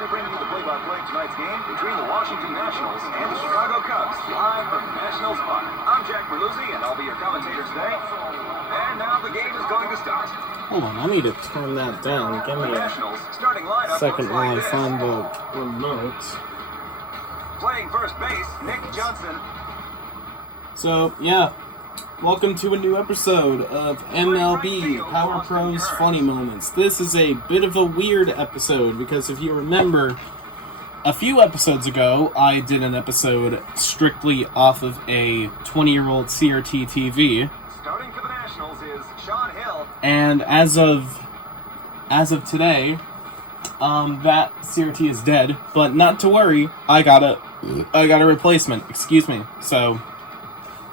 to bring you the play-by-play of tonight's game between the Washington Nationals and the Chicago Cubs, live from Nationals Park. I'm Jack Berluzzi, and I'll be your commentator today. And now the game is going to start. Hold on, I need to turn that down. Give me a second while I find the remote. Playing first base, Nick Johnson. So, yeah. Welcome to a new episode of MLB Power Pros Funny Moments. This is a bit of a weird episode because if you remember, a few episodes ago, I did an episode strictly off of a 20-year-old CRT TV. Starting for the Nationals is Sean Hill. And as of today, that CRT is dead. But not to worry, I got a replacement. Excuse me. So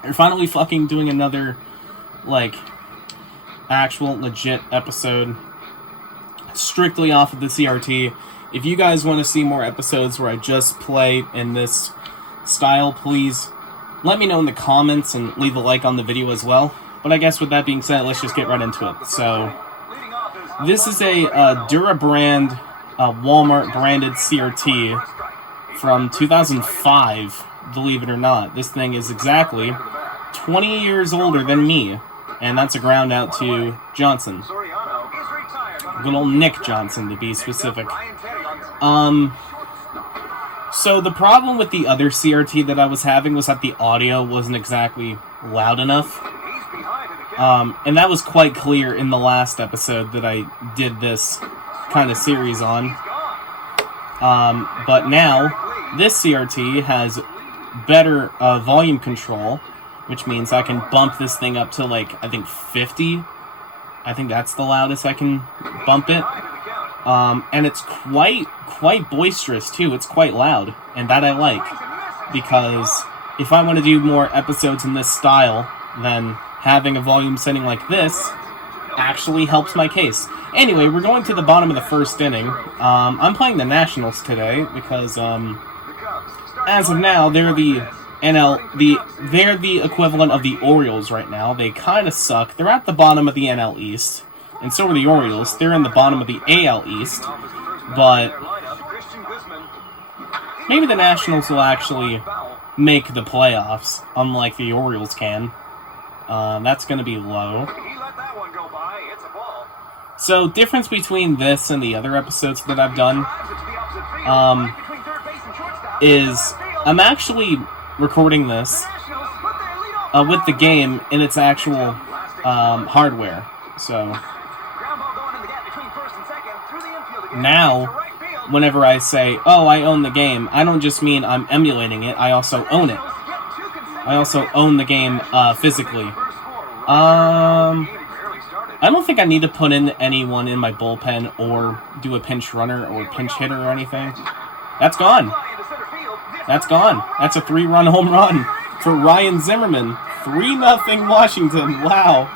they're finally fucking doing another, actual legit episode strictly off of the CRT. If you guys want to see more episodes where I just play in this style, please let me know in the comments and leave a like on the video as well. But I guess with that being said, let's just get right into it. So, this is a Dura brand, Walmart branded CRT from 2005. Believe it or not, this thing is exactly 20 years older than me, and that's a ground out to Johnson. Good old Nick Johnson, to be specific. So the problem with the other CRT that I was having was that the audio wasn't exactly loud enough. And that was quite clear in the last episode that I did this kind of series on. But now, this CRT has better volume control, which means I can bump this thing up to I think 50. I think that's the loudest I can bump it. And it's quite boisterous too. It's quite loud, and that I like, because if I want to do more episodes in this style, then having a volume setting like this actually helps my case. Anyway, we're going to the bottom of the first inning. I'm playing the Nationals today because as of now, they're the equivalent of the Orioles right now. They kind of suck. They're at the bottom of the NL East, and so are the Orioles. They're in the bottom of the AL East, but maybe the Nationals will actually make the playoffs, unlike the Orioles can. That's going to be low. So, difference between this and the other episodes that I've done is I'm actually recording this with the game in its actual hardware. So now, whenever I say, oh, I own the game, I don't just mean I'm emulating it, I also own it. I also own the game physically. I don't think I need to put in anyone in my bullpen or do a pinch runner or pinch hitter or anything. That's gone. That's gone. That's a 3-run home run for Ryan Zimmerman. 3-0 Washington. Wow.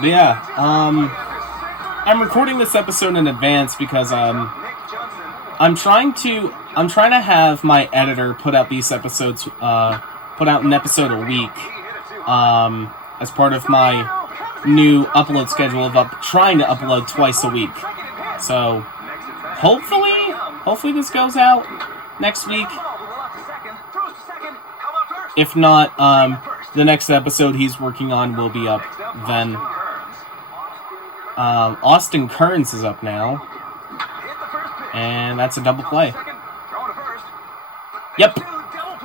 But yeah, I'm recording this episode in advance because I'm trying to have my editor put out these episodes, put out an episode a week, as part of my new upload schedule of trying to upload twice a week. So hopefully this goes out next week. If not, the next episode he's working on will be up then. Austin Kearns is up now, and that's a double play. Yep.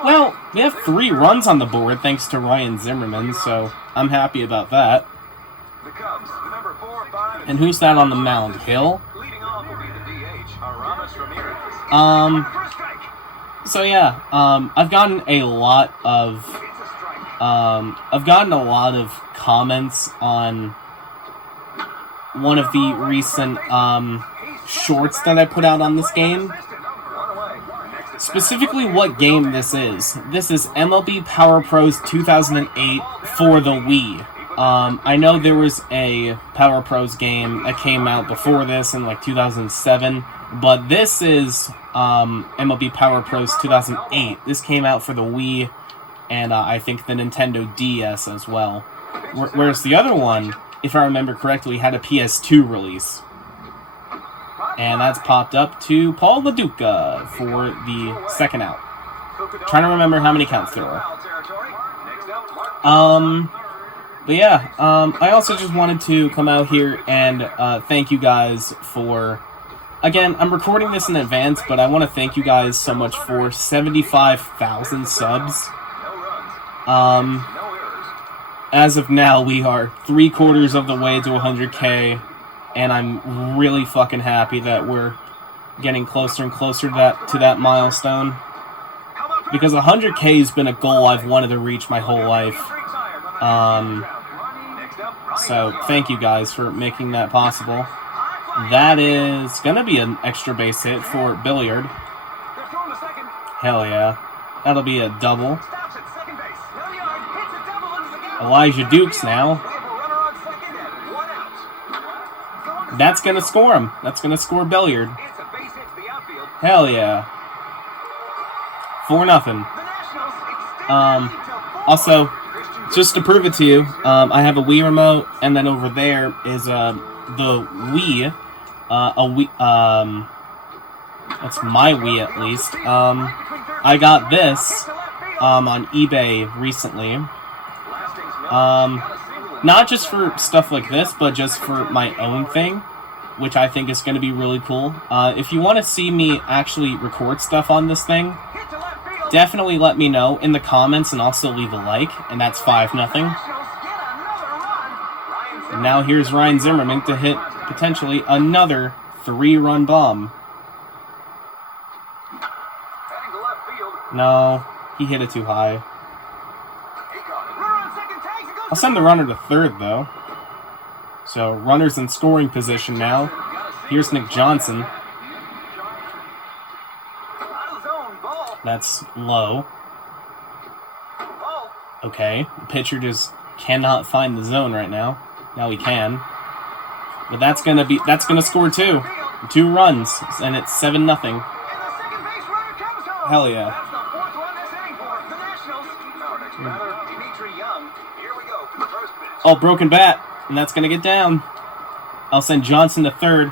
Well, we have 3 runs on the board thanks to Ryan Zimmerman, so I'm happy about that. And who's that on the mound? Hill? So yeah, I've gotten a lot of comments on one of the recent shorts that I put out on this game. Specifically what game this is. This is MLB Power Pros 2008 for the Wii. I know there was a Power Pros game that came out before this in 2007, but this is MLB Power Pros 2008. This came out for the Wii and I think the Nintendo DS as well. Whereas the other one, if I remember correctly, had a PS2 release. And that's popped up to Paul LaDuca for the second out. Trying to remember how many counts there are. But yeah, I also just wanted to come out here and thank you guys for... Again, I'm recording this in advance, but I want to thank you guys so much for 75,000 subs. As of now, we are 3/4 of the way to 100K, and I'm really fucking happy that we're getting closer and closer to that milestone. Because 100K has been a goal I've wanted to reach my whole life. So, thank you guys for making that possible. That is going to be an extra base hit for Billiard. Hell yeah. That'll be a double. Elijah Dukes now. That's going to score him. That's going to score Billiard. Hell yeah. 4-0. Also, just to prove it to you, I have a Wii remote, and then over there is the Wii. That's my Wii at least. I got this on eBay recently. Not just for stuff like this, but just for my own thing, which I think is going to be really cool. If you want to see me actually record stuff on this thing, definitely let me know in the comments and also leave a like, and that's 5-0. And now here's Ryan Zimmerman to hit potentially another 3-run bomb. No, he hit it too high. I'll send the runner to third, though. So, runner's in scoring position now. Here's Nick Johnson. That's low. Okay, the pitcher just cannot find the zone right now. Now he can. But that's gonna score 2. 2 runs, and it's 7-0. Hell yeah. Oh, broken bat, and that's gonna get down. I'll send Johnson to third.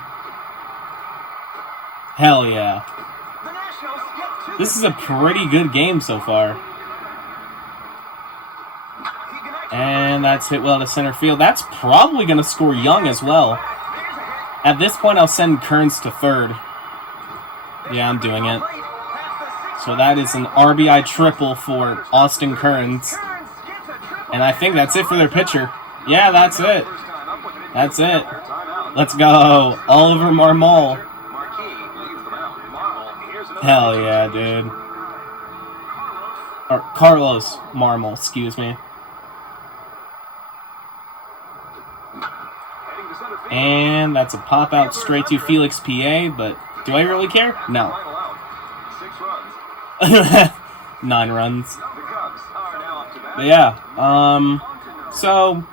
Hell yeah. This is a pretty good game so far. And that's hit well to center field. That's probably going to score Young as well. At this point, I'll send Kearns to third. Yeah, I'm doing it. So that is an RBI triple for Austin Kearns. And I think that's it for their pitcher. Yeah, that's it. That's it. Let's go. Oliver Marmol. Hell yeah, dude. Or Carlos Marmol, excuse me. And that's a pop out straight to Felix PA, but do I really care? No. 9 runs. But yeah, so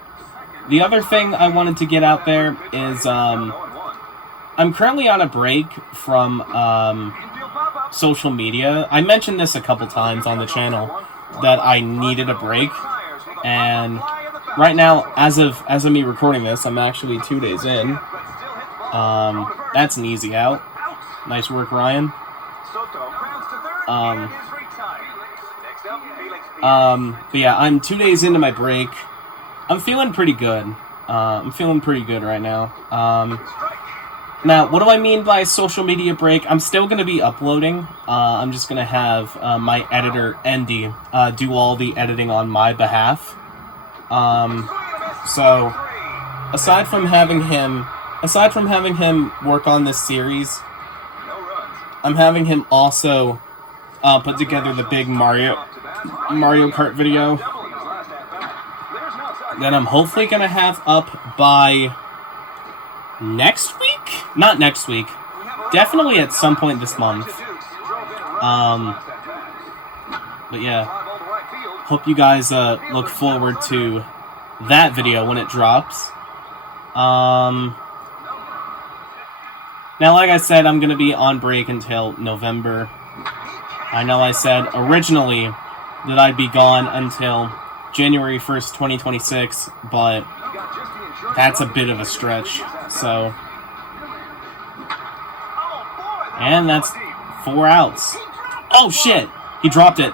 the other thing I wanted to get out there is I'm currently on a break from social media. I mentioned this a couple times on the channel that I needed a break, and right now, as of me recording this, I'm actually 2 days in. That's an easy out. Nice work, Ryan. But yeah, I'm 2 days into my break. I'm feeling pretty good. I'm feeling pretty good right now. Now, what do I mean by social media break? I'm still going to be uploading. I'm just going to have my editor, Andy, do all the editing on my behalf. So, aside from having him work on this series, I'm having him also put together the big Mario Kart video that I'm hopefully going to have up by next week? Not next week. Definitely at some point this month. But yeah. Hope you guys look forward to that video when it drops. Now, like I said, I'm going to be on break until November. I know I said originally that I'd be gone until January 1st, 2026, but that's a bit of a stretch, so And that's 4 outs. Oh, shit. He dropped it.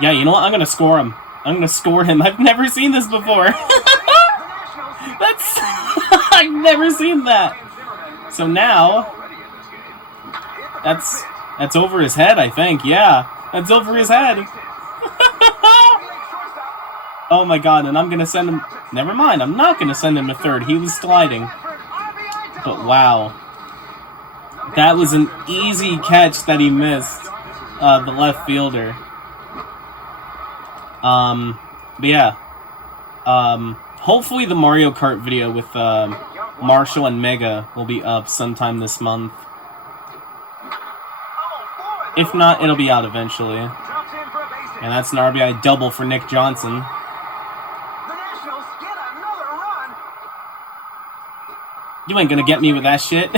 Yeah, you know what? I'm going to score him. I'm going to score him. I've never seen this before. That's... I've never seen that. So now... That's over his head, I think. Yeah, that's over his head. Oh my god, and I'm going to send him... Never mind, I'm not going to send him to third. He was sliding. But wow. That was an easy catch that he missed. The left fielder. But yeah. Hopefully the Mario Kart video with Marshall and Mega will be up sometime this month. If not, it'll be out eventually. And that's an RBI double for Nick Johnson. You ain't gonna get me with that shit.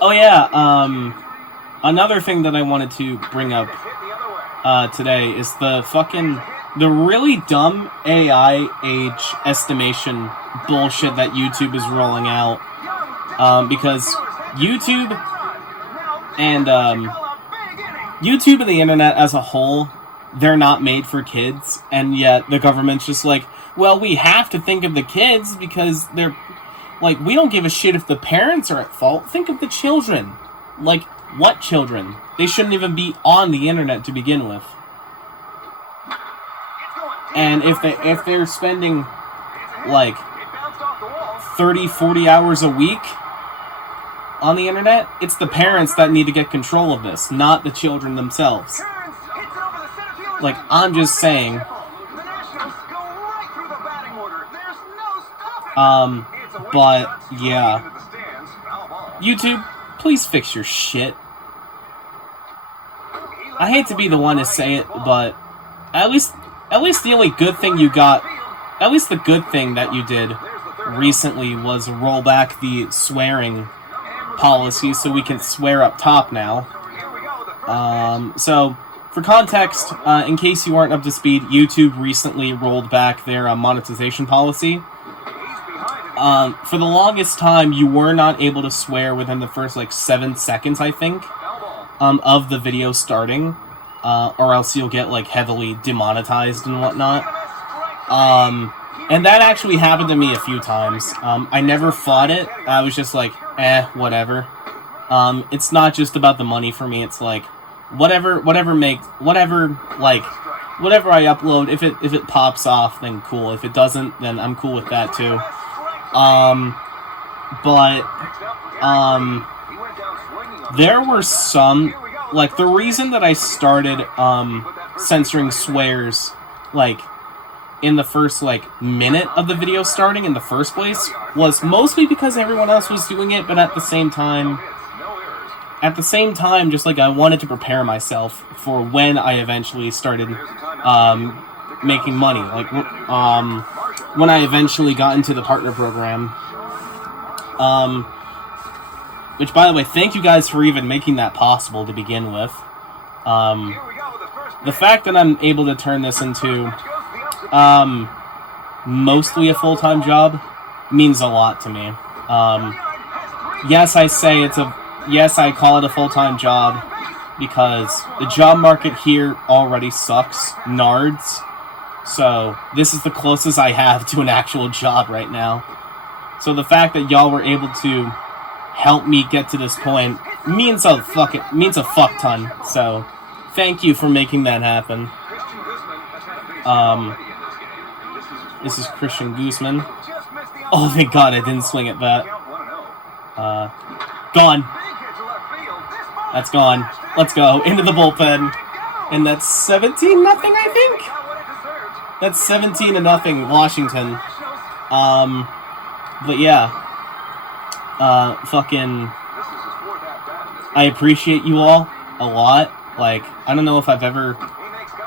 Oh yeah, another thing that I wanted to bring up today is the really dumb AI age estimation bullshit that YouTube is rolling out. Because YouTube and the internet as a whole, they're not made for kids, and yet the government's just like, well, we have to think of the kids because they're, like, we don't give a shit if the parents are at fault. Think of the children. Like, what children? They shouldn't even be on the internet to begin with. And if they're spending, like, 30, 40 hours a week on the internet, it's the parents that need to get control of this, not the children themselves. Like, I'm just saying. But, yeah. YouTube, please fix your shit. I hate to be the one to say it, but at least the only good thing you got, at least the good thing that you did recently was roll back the swearing policy so we can swear up top now. So, for context, in case you aren't up to speed, YouTube recently rolled back their monetization policy. For the longest time, you were not able to swear within the first, 7 seconds, I think, of the video starting, or else you'll get, heavily demonetized and whatnot. And that actually happened to me a few times. I never fought it. I was just whatever. It's not just about the money for me. It's whatever I upload, if it pops off, then cool. If it doesn't, then I'm cool with that too. There were some, the reason that I started, censoring swears, in the first, minute of the video starting in the first place, was mostly because everyone else was doing it, but at the same time, just, I wanted to prepare myself for when I eventually started, making money. When I eventually got into the partner program. Which, by the way, thank you guys for even making that possible to begin with. The fact that I'm able to turn this into, mostly a full-time job means a lot to me. Yes, I call it a full-time job because the job market here already sucks nards. So, this is the closest I have to an actual job right now. So the fact that y'all were able to help me get to this point means a fuck ton. So, thank you for making that happen. This is Christian Guzman. Oh, thank God I didn't swing at that. Gone. That's gone. Let's go. Into the bullpen. And that's 17-0, I think? That's 17-0, Washington. But yeah. I appreciate you all a lot. I don't know if I've ever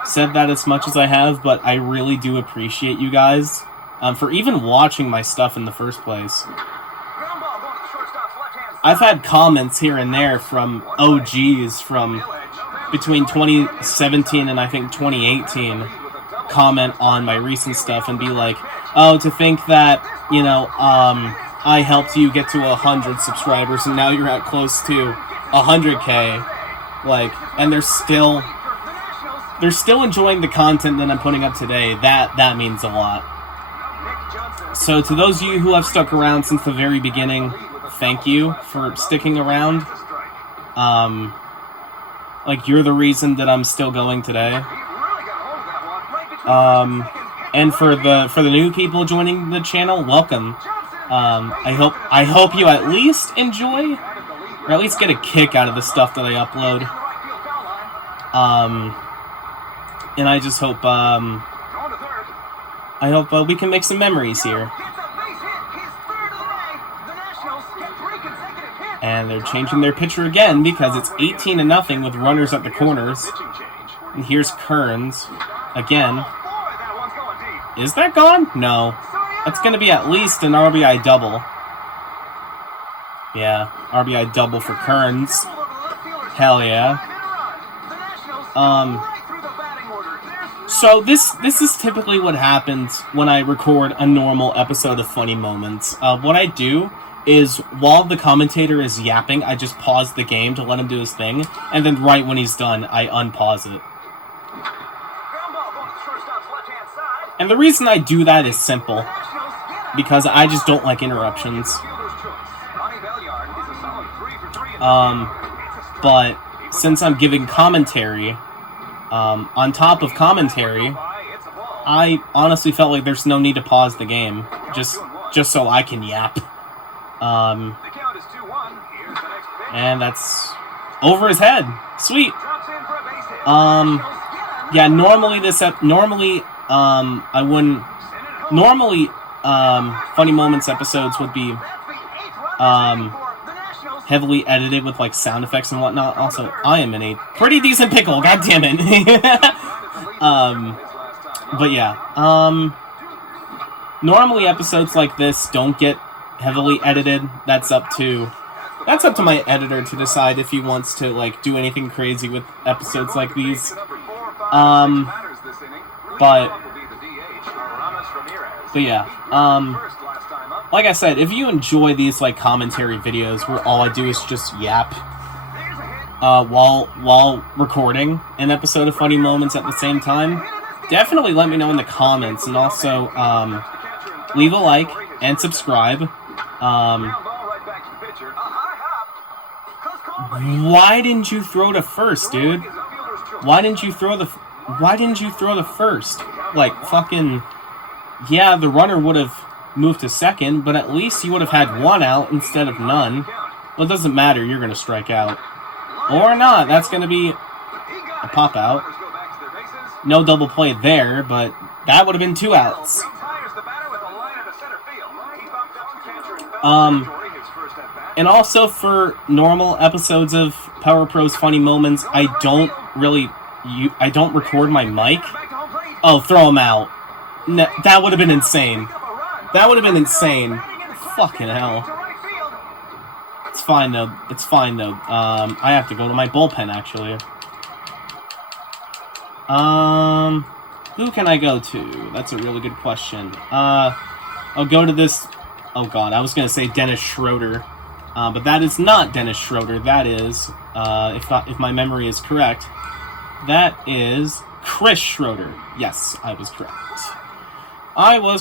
said that as much as I have, but I really do appreciate you guys for even watching my stuff in the first place. I've had comments here and there from OGs from between 2017 and I think 2018 comment on my recent stuff and be like, oh, to think that, you know, I helped you get to 100 subscribers and now you're at close to 100K, like, and they're still enjoying the content that I'm putting up today. That means a lot. So to those of you who have stuck around since the very beginning, thank you for sticking around. Like, you're the reason that I'm still going today. And for the new people joining the channel, welcome. I hope you at least enjoy, or at least get a kick out of the stuff that I upload. And I just hope, we can make some memories here. And they're changing their pitcher again because it's 18-0 with runners at the corners. And here's Kearns again. Is that gone? No. That's going to be at least an RBI double. Yeah, RBI double for Kearns. Hell yeah. So this is typically what happens when I record a normal episode of Funny Moments. What I do is, while the commentator is yapping, I just pause the game to let him do his thing, and then right when he's done, I unpause it. And the reason I do that is simple. Because I just don't like interruptions. But since I'm giving commentary, on top of commentary, I honestly felt like there's no need to pause the game. Just so I can yap. And that's over his head. Sweet. Yeah, normally I wouldn't. Normally, Funny Moments episodes would be heavily edited with like sound effects and whatnot. Also, I am in a pretty decent pickle. God damn it. But yeah. Normally episodes like this don't get heavily edited. That's up to my editor to decide if he wants to like do anything crazy with episodes like these. But yeah, like I said, if you enjoy these like commentary videos where all I do is just yap while recording an episode of Funny Moments at the same time, definitely let me know in the comments, and also leave a like and subscribe. Why didn't you throw to first, dude? Why didn't you throw the first? Like, fucking, yeah, the runner would have moved to second, but at least you would have had one out instead of none. Well, it doesn't matter, you're going to strike out. Or not, that's going to be a pop out. No double play there, but that would have been 2 outs. And also for normal episodes of Power Pro's Funny Moments, I don't record my mic. Oh, throw him out. No, that would have been insane. That would have been insane. Fucking hell. It's fine though. I have to go to my bullpen actually. Who can I go to? That's a really good question. I'll go to this. Oh god, I was gonna say Dennis Schroeder. But that is not Dennis Schroeder. That is, if my memory is correct, that is Chris Schroeder. Yes, I was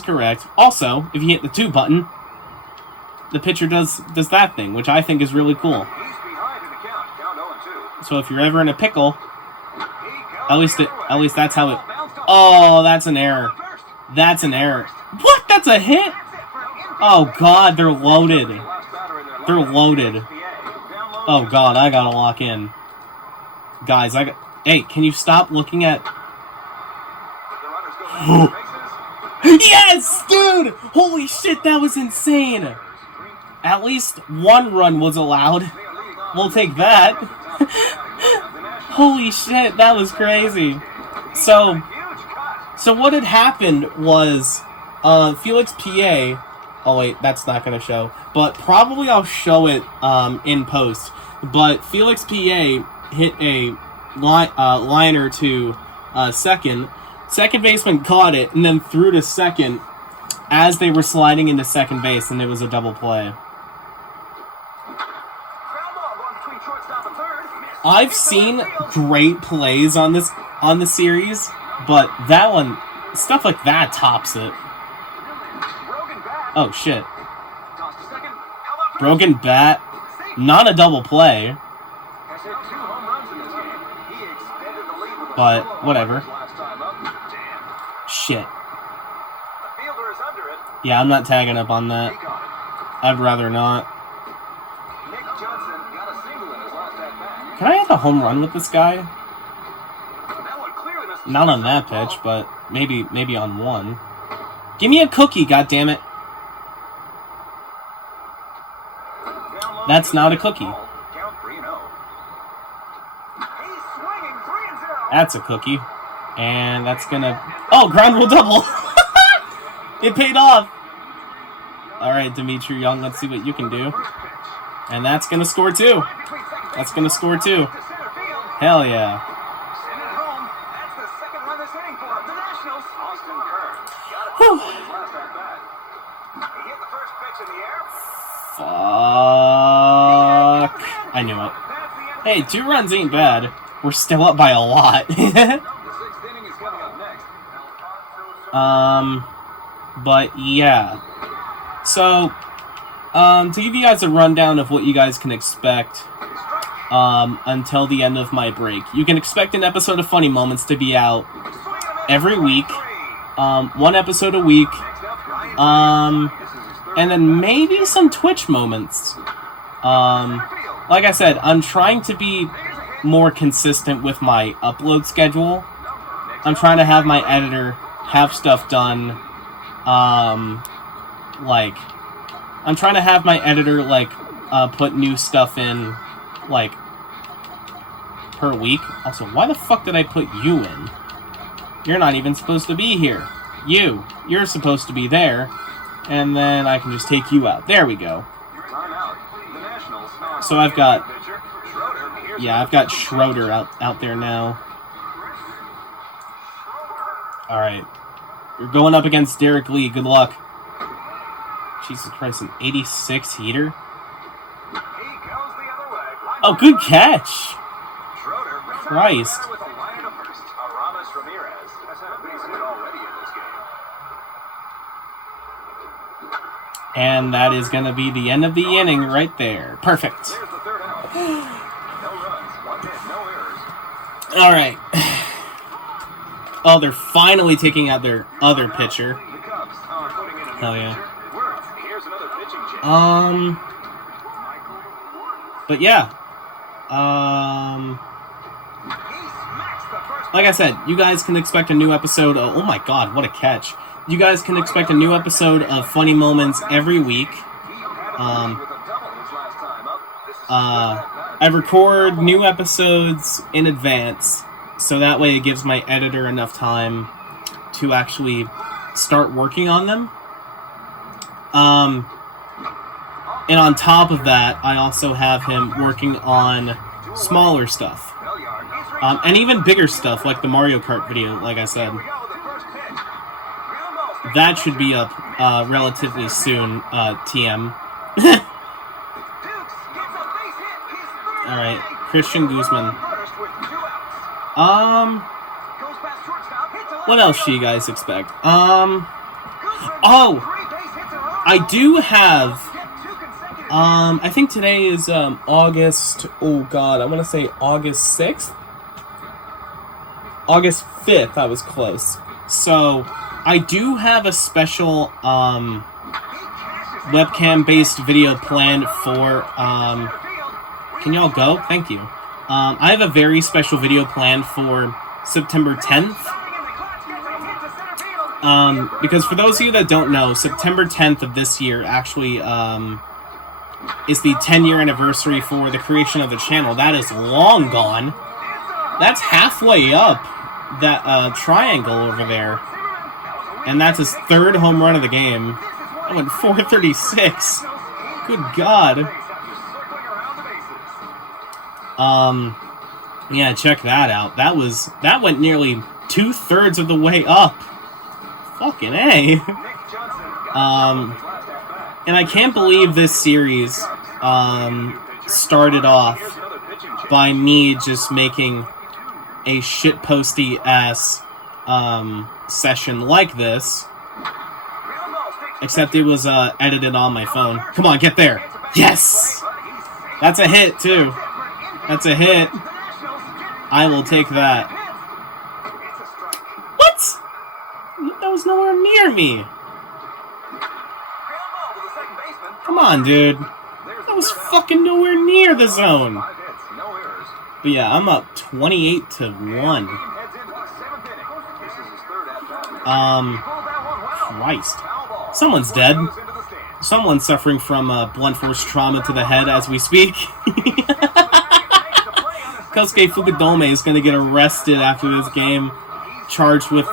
correct. Also, if you hit the 2 button, the pitcher does that thing, which I think is really cool. So if you're ever in a pickle, at least that's how it. Oh, that's an error. That's an error. What? That's a hit? Oh god, they're loaded. They're loaded. Oh god, I gotta lock in. Guys, hey, can you stop looking at... Yes, dude! Holy shit, that was insane! At least 1 run was allowed. We'll take that. Holy shit, that was crazy. So what had happened was, Felix PA... Oh wait, that's not going to show. But probably I'll show it in post. But Felix PA hit a liner to second Second baseman caught it and then threw to second as they were sliding into second base, and it was a double play. I've seen great plays on the series, but that one, stuff like that tops it. Oh shit. Broken bat, not a double play. But whatever. Shit. Yeah, I'm not tagging up on that. I'd rather not. Can I hit a home run with this guy? Not on that pitch, but maybe on one. Give me a cookie, goddammit. That's not a cookie. That's a cookie. And that's gonna... Oh, ground rule double! It paid off! Alright, Dimitri Young, let's see what you can do. And that's gonna score too. That's gonna score too. Hell yeah. Whew. Fuck. I knew it. Hey, 2 runs ain't bad. We're still up by a lot. But yeah. So, to give you guys a rundown of what you guys can expect until the end of my break. You can expect an episode of Funny Moments to be out every week. 1 episode a week. And then maybe some Twitch moments. Like I said, I'm trying to be more consistent with my upload schedule. I'm trying to have my editor have stuff done. I'm trying to have my editor, put new stuff in, per week. Also, why the fuck did I put you in? You're not even supposed to be here. You're supposed to be there. And then I can just take you out. There we go. So I've got Schroeder out there now. Alright. You're going up against Derek Lee. Good luck. Jesus Christ, an 86 heater? Oh, good catch! Christ. And that is going to be the end of the inning right there. Perfect. Alright. Oh, they're finally taking out their other pitcher. Hell yeah. But yeah. Like I said, you guys can expect a new episode of... Oh my god, what a catch. You guys can expect a new episode of Funny Moments every week. I record new episodes in advance, so that way it gives my editor enough time to actually start working on them. And on top of that, I also have him working on smaller stuff. And even bigger stuff, like the Mario Kart video, like I said. That should be up relatively soon, TM. Alright, Christian Guzman. What else do you guys expect? Oh! I do have... I think today is, August... Oh, God, I want to say August 6th? August 5th, I was close. So... I do have a special webcam-based video planned for... can y'all go? Thank you. I have a very special video planned for September 10th. Because for those of you that don't know, September 10th of this year actually is the 10-year anniversary for the creation of the channel. That is long gone. That's halfway up that triangle over there. And that's his 3rd home run of the game. I went 436. Good God. Yeah, check that out. That went nearly 2/3 of the way up. Fucking A. And I can't believe this series started off by me just making a shitposty ass session like this. Except it was edited on my phone. Come on, get there. Yes! That's a hit, too. That's a hit. I will take that. What? That was nowhere near me. Come on, dude. That was fucking nowhere near the zone. But yeah, I'm up 28-1. Christ. Someone's dead. Someone's suffering from blunt force trauma to the head as we speak. Kosuke Fukudome is going to get arrested after this game, charged with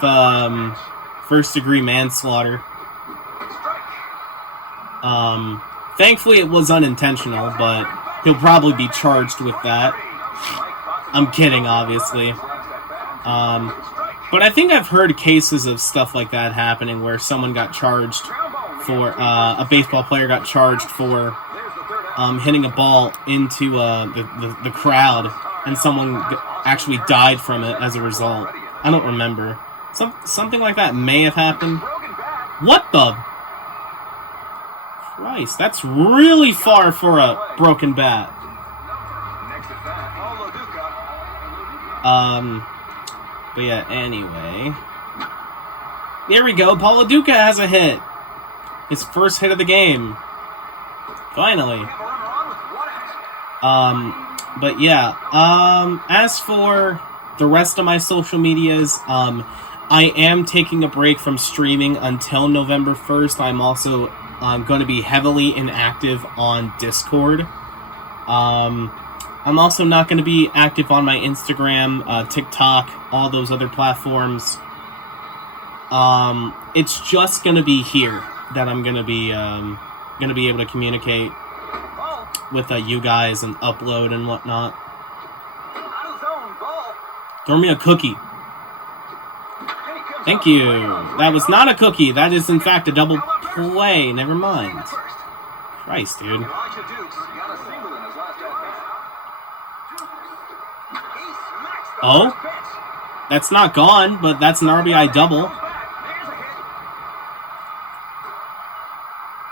first-degree manslaughter. Thankfully it was unintentional, but he'll probably be charged with that. I'm kidding, obviously. But I think I've heard cases of stuff like that happening where someone got charged for, a baseball player got charged for hitting a ball into the crowd, and someone actually died from it as a result. I don't remember. Something like that may have happened. What the? Christ, that's really far for a broken bat. But yeah, anyway. There we go, Paulo Duca has a hit. His first hit of the game. Finally. But yeah, as for the rest of my social medias, I am taking a break from streaming until November 1st. I'm also going to be heavily inactive on Discord. I'm also not going to be active on my Instagram, TikTok, all those other platforms. It's just going to be here that I'm going to be able to communicate with you guys and upload and whatnot. Throw me a cookie. Thank you. That was not a cookie. That is, in fact, a double play. Never mind. Christ, dude. Oh? That's not gone, but that's an RBI double.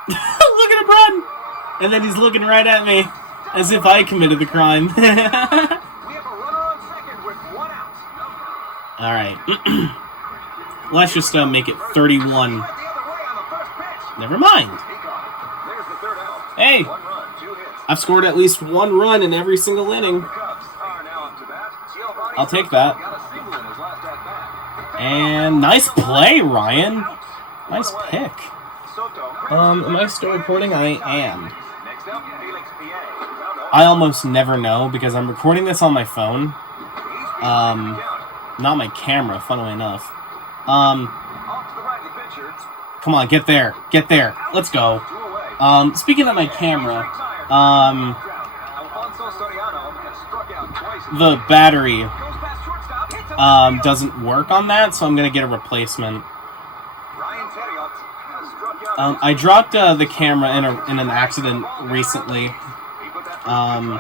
Look at him run! And then he's looking right at me, as if I committed the crime. Alright. Let's just make it 31. Never mind. Hey! I've scored at least one run in every single inning. I'll take that. And nice play, Ryan. Nice pick. Am I still recording? I am. I almost never know because I'm recording this on my phone. Not my camera, funnily enough. Come on, get there. Get there. Let's go. Speaking of my camera, the battery doesn't work on that, so I'm gonna get a replacement. I dropped the camera in an accident recently, and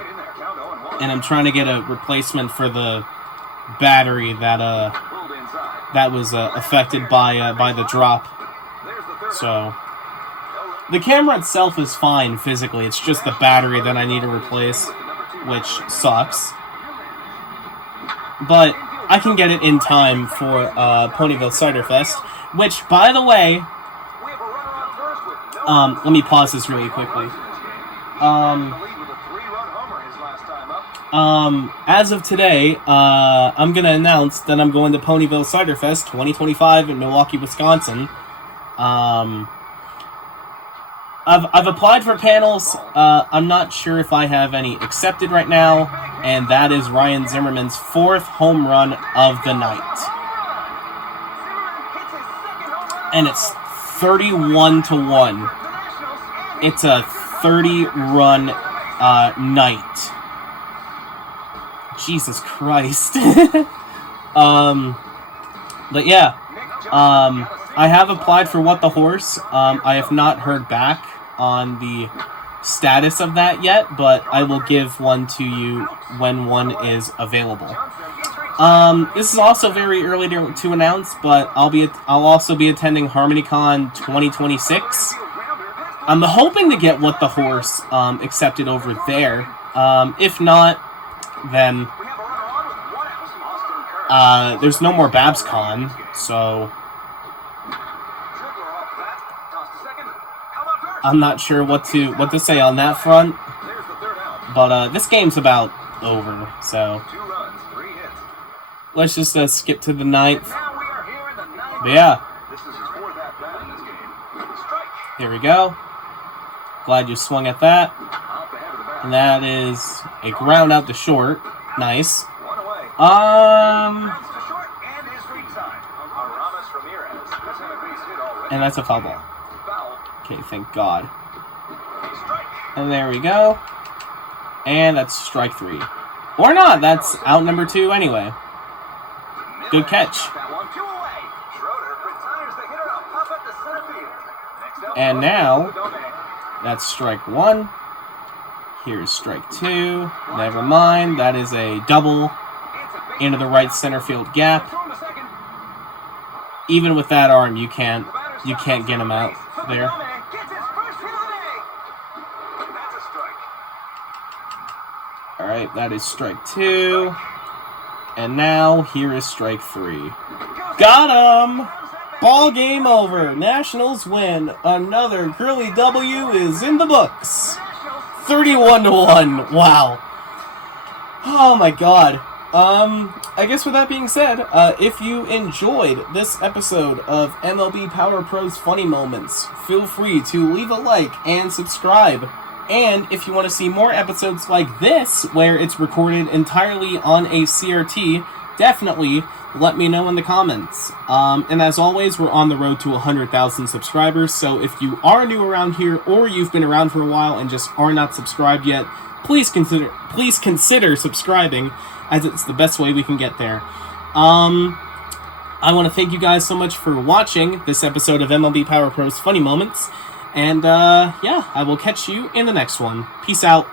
I'm trying to get a replacement for the battery that was affected by the drop. So the camera itself is fine physically. It's just the battery that I need to replace, which sucks. But I can get it in time for Ponyville Cider Fest, which, by the way, let me pause this really quickly. As of today, I'm going to announce that I'm going to Ponyville Cider Fest 2025 in Milwaukee, Wisconsin. I've applied for panels. I'm not sure if I have any accepted right now, and that is Ryan Zimmerman's 4th home run of the night. And it's 31-1. It's a 30-run night. Jesus Christ. But yeah, I have applied for What the Horse. I have not heard back on the status of that yet, but I will give one to you when one is available. This is also very early to announce, but I'll also be attending HarmonyCon 2026. I'm hoping to get What the Horse accepted over there. If not, then there's no more BabsCon, so I'm not sure what to say on that front. But this game's about over, so let's just skip to the 9th. But yeah, here we go. Glad you swung at that. And that is a ground out to short. Nice. And that's a foul ball. Okay, thank God. And there we go. And that's strike 3. Or not, that's out number 2 anyway. Good catch. And now, that's strike 1. Here's strike 2. Never mind, that is a double into the right center field gap. Even with that arm, you can't get him out there. Alright, that is strike 2. And now, here is strike 3. Got him! Ball game over. Nationals win. Another Gurley W is in the books. 31-1. Wow. Oh my God. I guess with that being said, if you enjoyed this episode of MLB Power Pro's Funny Moments, feel free to leave a like and subscribe. And if you want to see more episodes like this, where it's recorded entirely on a CRT, definitely let me know in the comments. And as always, we're on the road to 100,000 subscribers, so if you are new around here, or you've been around for a while and just are not subscribed yet, please consider subscribing, as it's the best way we can get there. I want to thank you guys so much for watching this episode of MLB Power Pro's Funny Moments, and yeah, I will catch you in the next one. Peace out.